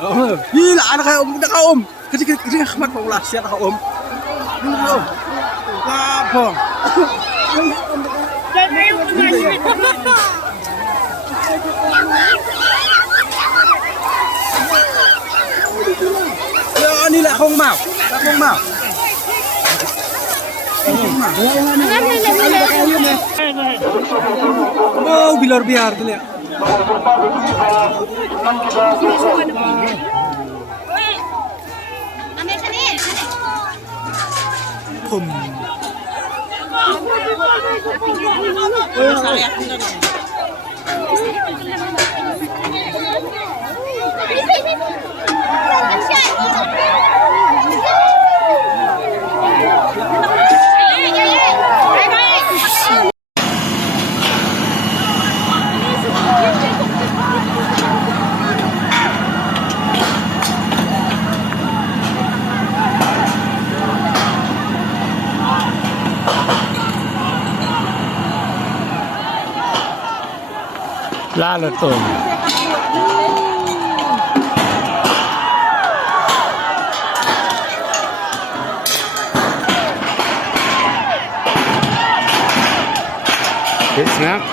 Oh, gila anak kayak om, udah kau om. Kasi khmat pa wala siya ka om. Om. Kapong. Ya nila akong mau. Akong mau. Oh, bilar biar tu lihat. Lalo to. It's not.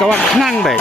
Kawak nang deh.